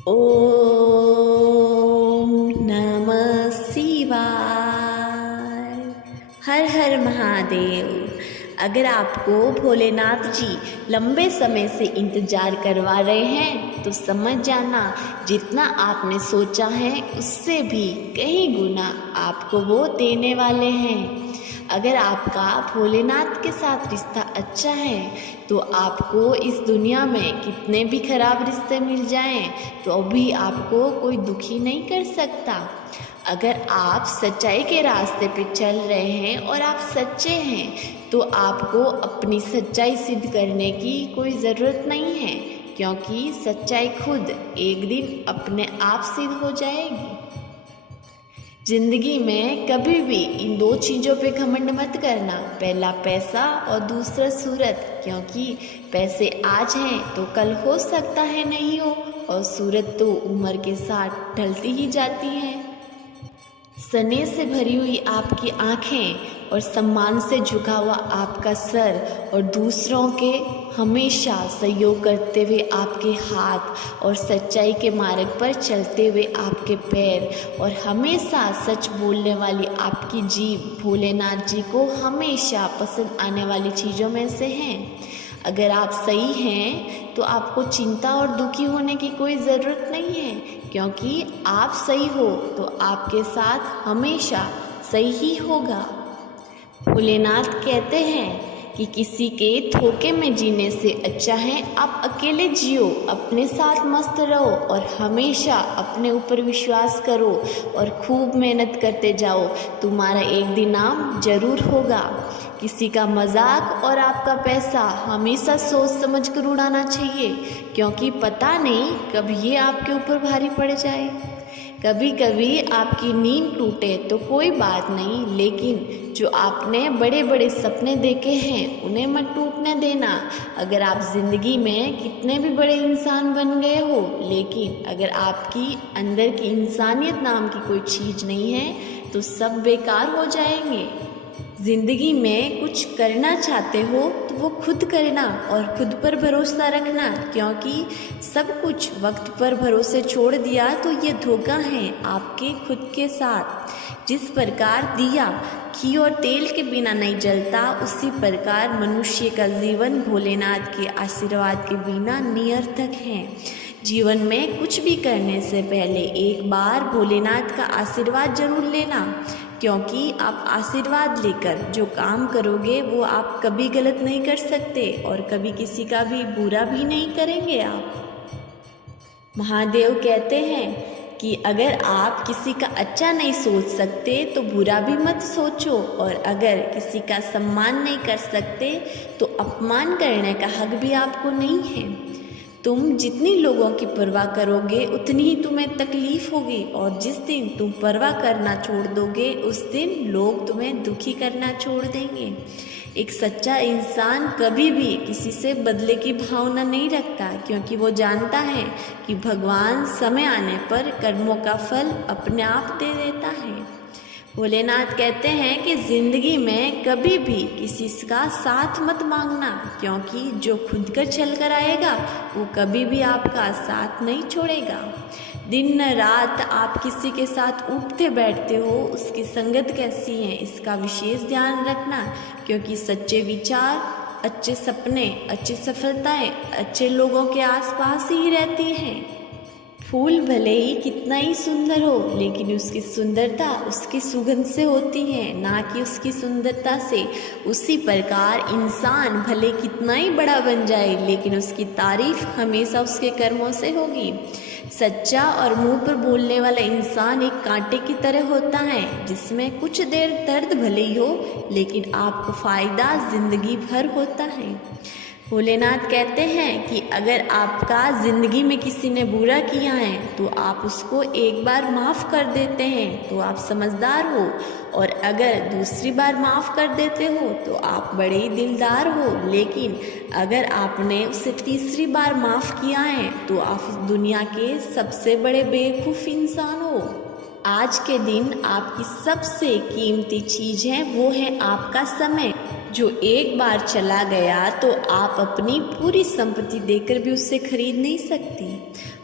ओम नमः शिवाय। हर हर महादेव। अगर आपको भोलेनाथ जी लंबे समय से इंतजार करवा रहे हैं तो समझ जाना, जितना आपने सोचा है उससे भी कई गुना आपको वो देने वाले हैं। अगर आपका भोलेनाथ के साथ रिश्ता अच्छा है तो आपको इस दुनिया में कितने भी खराब रिश्ते मिल जाएं तो अभी आपको कोई दुखी नहीं कर सकता। अगर आप सच्चाई के रास्ते पे चल रहे हैं और आप सच्चे हैं तो आपको अपनी सच्चाई सिद्ध करने की कोई ज़रूरत नहीं है, क्योंकि सच्चाई खुद एक दिन अपने आप सिद्ध हो जाएगी। जिंदगी में कभी भी इन दो चीज़ों पे घमंड मत करना, पहला पैसा और दूसरा सूरत, क्योंकि पैसे आज हैं तो कल हो सकता है नहीं हो, और सूरत तो उम्र के साथ ढलती ही जाती है। सने से भरी हुई आपकी आंखें और सम्मान से झुका हुआ आपका सर और दूसरों के हमेशा सहयोग करते हुए आपके हाथ और सच्चाई के मार्ग पर चलते हुए आपके पैर और हमेशा सच बोलने वाली आपकी जीभ भोलेनाथ जी को हमेशा पसंद आने वाली चीज़ों में से हैं। अगर आप सही हैं तो आपको चिंता और दुखी होने की कोई ज़रूरत नहीं है, क्योंकि आप सही हो तो आपके साथ हमेशा सही ही होगा। भोलेनाथ कहते हैं कि किसी के धोखे में जीने से अच्छा है आप अकेले जियो, अपने साथ मस्त रहो और हमेशा अपने ऊपर विश्वास करो और खूब मेहनत करते जाओ, तुम्हारा एक दिन नाम जरूर होगा। किसी का मजाक और आपका पैसा हमेशा सोच समझ कर उड़ाना चाहिए, क्योंकि पता नहीं कब ये आपके ऊपर भारी पड़ जाए। कभी कभी आपकी नींद टूटे तो कोई बात नहीं, लेकिन जो आपने बड़े बड़े सपने देखे हैं उन्हें मत टूटने देना। अगर आप ज़िंदगी में कितने भी बड़े इंसान बन गए हो, लेकिन अगर आपकी अंदर की इंसानियत नाम की कोई चीज़ नहीं है तो सब बेकार हो जाएंगे। ज़िंदगी में कुछ करना चाहते हो तो वो खुद करना और खुद पर भरोसा रखना, क्योंकि सब कुछ वक्त पर भरोसे छोड़ दिया तो ये धोखा है आपके खुद के साथ। जिस प्रकार दिया घी और तेल के बिना नहीं जलता, उसी प्रकार मनुष्य का जीवन भोलेनाथ के आशीर्वाद के बिना निरर्थक है। जीवन में कुछ भी करने से पहले एक बार भोलेनाथ का आशीर्वाद जरूर लेना, क्योंकि आप आशीर्वाद लेकर जो काम करोगे वो आप कभी गलत नहीं कर सकते और कभी किसी का भी बुरा भी नहीं करेंगे आप। महादेव कहते हैं कि अगर आप किसी का अच्छा नहीं सोच सकते तो बुरा भी मत सोचो, और अगर किसी का सम्मान नहीं कर सकते तो अपमान करने का हक भी आपको नहीं है। तुम जितनी लोगों की परवाह करोगे उतनी ही तुम्हें तकलीफ होगी, और जिस दिन तुम परवाह करना छोड़ दोगे उस दिन लोग तुम्हें दुखी करना छोड़ देंगे। एक सच्चा इंसान कभी भी किसी से बदले की भावना नहीं रखता, क्योंकि वो जानता है कि भगवान समय आने पर कर्मों का फल अपने आप दे देता है। भोलेनाथ कहते हैं कि ज़िंदगी में कभी भी किसी का साथ मत मांगना, क्योंकि जो खुद कर चल कर आएगा वो कभी भी आपका साथ नहीं छोड़ेगा। दिन रात आप किसी के साथ उठते बैठते हो, उसकी संगत कैसी है इसका विशेष ध्यान रखना, क्योंकि सच्चे विचार, अच्छे सपने, अच्छी सफलताएं अच्छे लोगों के आसपास ही रहती हैं। फूल भले ही कितना ही सुंदर हो, लेकिन उसकी सुंदरता उसकी सुगंध से होती है, ना कि उसकी सुंदरता से। उसी प्रकार इंसान भले कितना ही बड़ा बन जाए, लेकिन उसकी तारीफ हमेशा उसके कर्मों से होगी। सच्चा और मुंह पर बोलने वाला इंसान एक कांटे की तरह होता है, जिसमें कुछ देर दर्द भले ही हो, लेकिन आपको फायदा जिंदगी भर होता है। भोलेनाथ कहते हैं कि अगर आपका ज़िंदगी में किसी ने बुरा किया है तो आप उसको एक बार माफ़ कर देते हैं तो आप समझदार हो, और अगर दूसरी बार माफ़ कर देते हो तो आप बड़े ही दिलदार हो, लेकिन अगर आपने उसे तीसरी बार माफ़ किया है तो आप इस दुनिया के सबसे बड़े बेवकूफ़ इंसान हो। आज के दिन आपकी सबसे कीमती चीज़ है वो है आपका समय, जो एक बार चला गया तो आप अपनी पूरी संपत्ति देकर भी उससे खरीद नहीं सकती।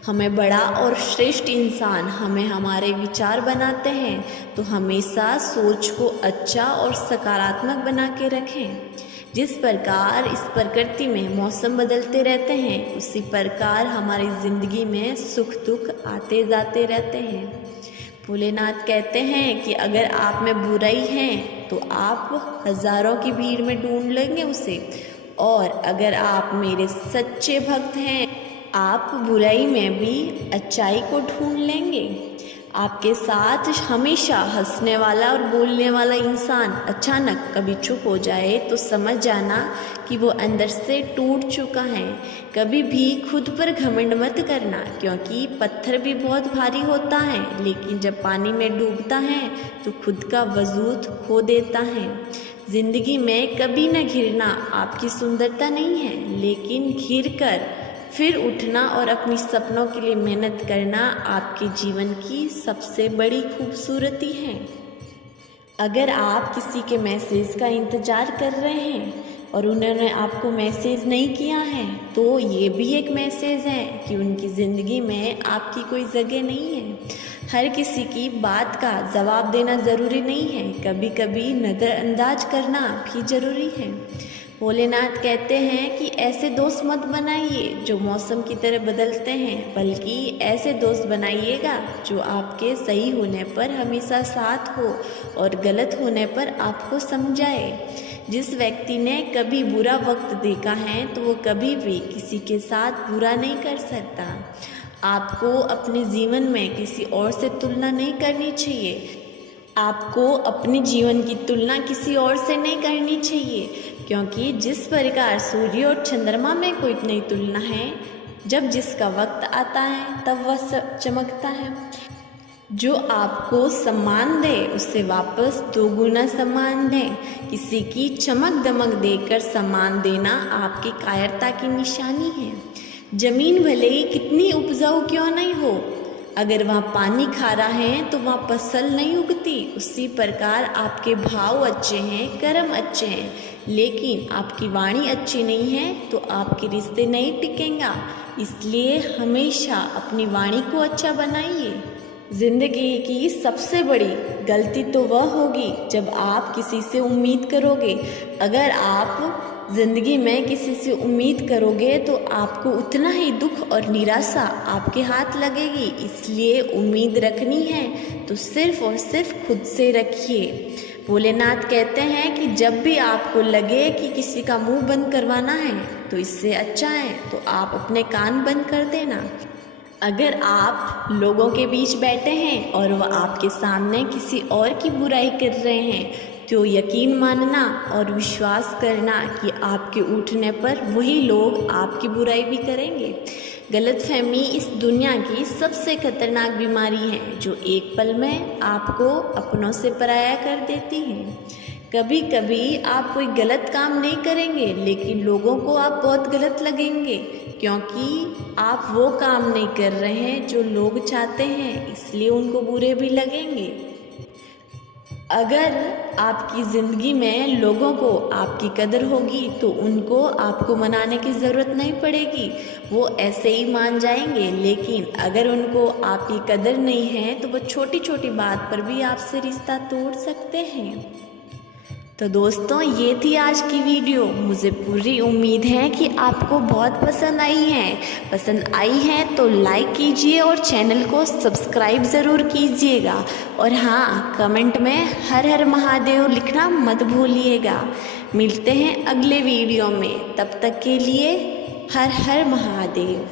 हमें बड़ा और श्रेष्ठ इंसान हमें हमारे विचार बनाते हैं, तो हमेशा सोच को अच्छा और सकारात्मक बना के रखें। जिस प्रकार इस प्रकृति में मौसम बदलते रहते हैं, उसी प्रकार हमारी ज़िंदगी में सुख दुख आते जाते रहते हैं। भोलेनाथ कहते हैं कि अगर आप में बुराई है तो आप हज़ारों की भीड़ में ढूंढ लेंगे उसे, और अगर आप मेरे सच्चे भक्त हैं, आप बुराई में भी अच्छाई को ढूंढ लेंगे। आपके साथ हमेशा हंसने वाला और बोलने वाला इंसान अचानक कभी चुप हो जाए तो समझ जाना कि वो अंदर से टूट चुका है। कभी भी खुद पर घमंड मत करना, क्योंकि पत्थर भी बहुत भारी होता है, लेकिन जब पानी में डूबता है तो खुद का वजूद खो देता है। ज़िंदगी में कभी न घिरना आपकी सुंदरता नहीं है, लेकिन घिर कर फिर उठना और अपनी सपनों के लिए मेहनत करना आपके जीवन की सबसे बड़ी खूबसूरती है। अगर आप किसी के मैसेज का इंतज़ार कर रहे हैं और उन्होंने आपको मैसेज नहीं किया है, तो ये भी एक मैसेज है कि उनकी ज़िंदगी में आपकी कोई जगह नहीं है। हर किसी की बात का जवाब देना ज़रूरी नहीं है, कभी कभी नज़रअंदाज करना भी ज़रूरी है। भोलेनाथ कहते हैं कि ऐसे दोस्त मत बनाइए जो मौसम की तरह बदलते हैं, बल्कि ऐसे दोस्त बनाइएगा जो आपके सही होने पर हमेशा साथ हो और गलत होने पर आपको समझाए। जिस व्यक्ति ने कभी बुरा वक्त देखा है तो वो कभी भी किसी के साथ बुरा नहीं कर सकता। आपको अपने जीवन में किसी और से तुलना नहीं करनी चाहिए। आपको अपने जीवन की तुलना किसी और से नहीं करनी चाहिए, क्योंकि जिस प्रकार सूर्य और चंद्रमा में कोई नहीं तुलना है, जब जिसका वक्त आता है तब वह चमकता है। जो आपको सम्मान दे उससे वापस 2 गुना सम्मान दें। किसी की चमक दमक देकर सम्मान देना आपकी कायरता की निशानी है। जमीन भले ही कितनी उपजाऊ क्यों नहीं हो, अगर वहाँ पानी खारा है तो वहाँ फसल नहीं उगती। उसी प्रकार आपके भाव अच्छे हैं, कर्म अच्छे हैं, लेकिन आपकी वाणी अच्छी नहीं है तो आपके रिश्ते नहीं टिकेंगे। इसलिए हमेशा अपनी वाणी को अच्छा बनाइए। ज़िंदगी की सबसे बड़ी गलती तो वह होगी जब आप किसी से उम्मीद करोगे। अगर आप ज़िंदगी में किसी से उम्मीद करोगे तो आपको उतना ही दुख और निराशा आपके हाथ लगेगी। इसलिए उम्मीद रखनी है तो सिर्फ और सिर्फ खुद से रखिए। भोलेनाथ कहते हैं कि जब भी आपको लगे कि किसी का मुंह बंद करवाना है तो इससे अच्छा है तो आप अपने कान बंद कर देना। अगर आप लोगों के बीच बैठे हैं और वह आपके सामने किसी और की बुराई कर रहे हैं, तो यकीन मानना और विश्वास करना कि आपके उठने पर वही लोग आपकी बुराई भी करेंगे। गलतफहमी इस दुनिया की सबसे खतरनाक बीमारी है जो एक पल में आपको अपनों से पराया कर देती है। कभी कभी आप कोई गलत काम नहीं करेंगे, लेकिन लोगों को आप बहुत गलत लगेंगे, क्योंकि आप वो काम नहीं कर रहे हैं जो लोग चाहते हैं, इसलिए उनको बुरे भी लगेंगे। अगर आपकी ज़िंदगी में लोगों को आपकी कदर होगी तो उनको आपको मनाने की ज़रूरत नहीं पड़ेगी, वो ऐसे ही मान जाएंगे। लेकिन अगर उनको आपकी कदर नहीं है तो वो छोटी छोटी बात पर भी आपसे रिश्ता तोड़ सकते हैं। तो दोस्तों, ये थी आज की वीडियो। मुझे पूरी उम्मीद है कि आपको बहुत पसंद आई है। पसंद आई है तो लाइक कीजिए और चैनल को सब्सक्राइब ज़रूर कीजिएगा। और हाँ, कमेंट में हर हर महादेव लिखना मत भूलिएगा। मिलते हैं अगले वीडियो में, तब तक के लिए हर हर महादेव।